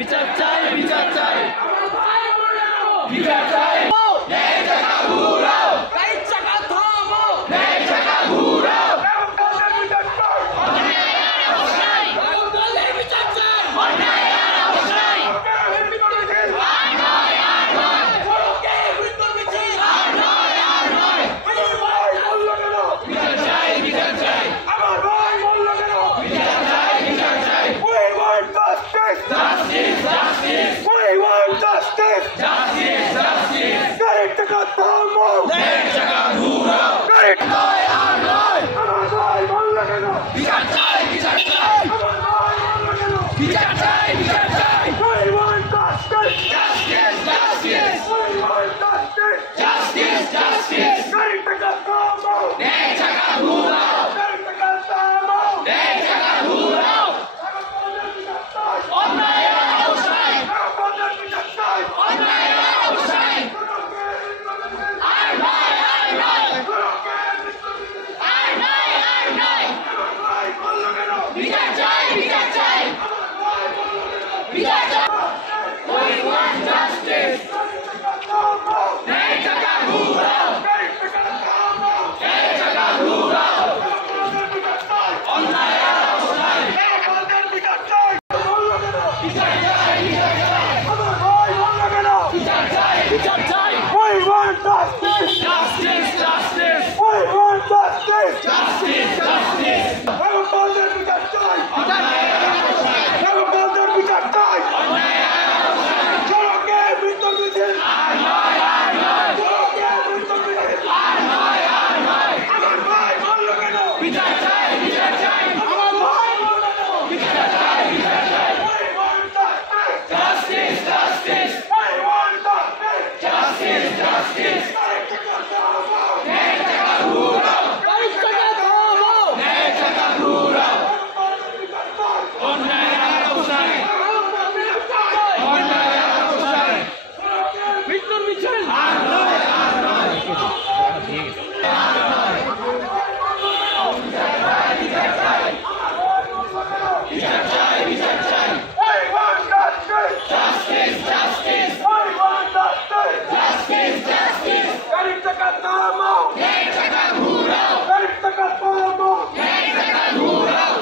বিচার চাই বিচার চাই বিচার চাই ন্যায় চাকা ঘুরাও গাড়ি চাকা থামাও ন্যায় চাকা ঘুরাও অন্যায় আর অন্যায় বলের বিচার চাই অন্যায় আর অন্যায় আর নয় আর নয় সড়কে মৃত্যুর মিছিল আর নয় আর নয় বিচার চাই বিচার চাই আমার ভাই বলল কেন বিচার চাই বিচার চাই we want justice justice justice we want justice justice justice গাড়ি টাকা থামাও ন্যায় চাকা ঘুরাও গাড়ি নয় আর নয় আমার ভাই বলল কেন বিচার চাই বিচার চাই আমার ভাই বলল কেন বিচার চাই বিচার চাই we want justice justice justice we want justice justice justice গাড়ি টাকা থামাও ন্যায় চাকা ঘুরাও গাড়ি টাকা থামাও ন্যায় চাকা ঘুরাও অন্যায় আর অন্যায় অন্যায় আর অন্যায় আর নয় আর নয় আর নয় আর নয় বিচার চাই বিচার চাই বিচার চাই we want justice ন্যায় চাকা ঘুরাও ন্যায় চাকা ঘুরাও অন্যায় আর অন্যায় বিচার চাই বিচার চাই বিচার চাই বিচার চাই We want justice! justice justice We want justice! justice justice আমাদের বিচার চাই! অন্যায় আর অন্যায় আমাদের বিচার চাই! অন্যায় আর অন্যায় সড়কে মৃত্যুর মিছিল! আর নয় আর নয় সড়কে মৃত্যুর মিছিল! আর নয় আর নয় আমার ভাই বলল কেন? বিচার চাই বিচার চাই আমার ভাই বলল কেন? বিচার চাই বিচার চাই We want justice! justice justice We want justice! justice justice গাড়ি টাকা থামাও! ন্যায় চাকা ঘুরাও গাড়ি টাকা থামাও! ন্যায় চাকা ঘুরাও আমাদের বিচার চাই! অন্যায় আর অন্যায় আমাদের বিচার চাই! অন্যায় আর অন্যায় সড়কে মৃত্যুর মিছিল! আর নয় আর নয় বিচার চাই বিচার চাই We want justice! justice justice We want justice! justice justice গাড়ি টাকা থামাও! ন্যায় চাকা ঘুরাও গাড়ি টাকা থামাও! ন্যায় চাকা ঘুরাও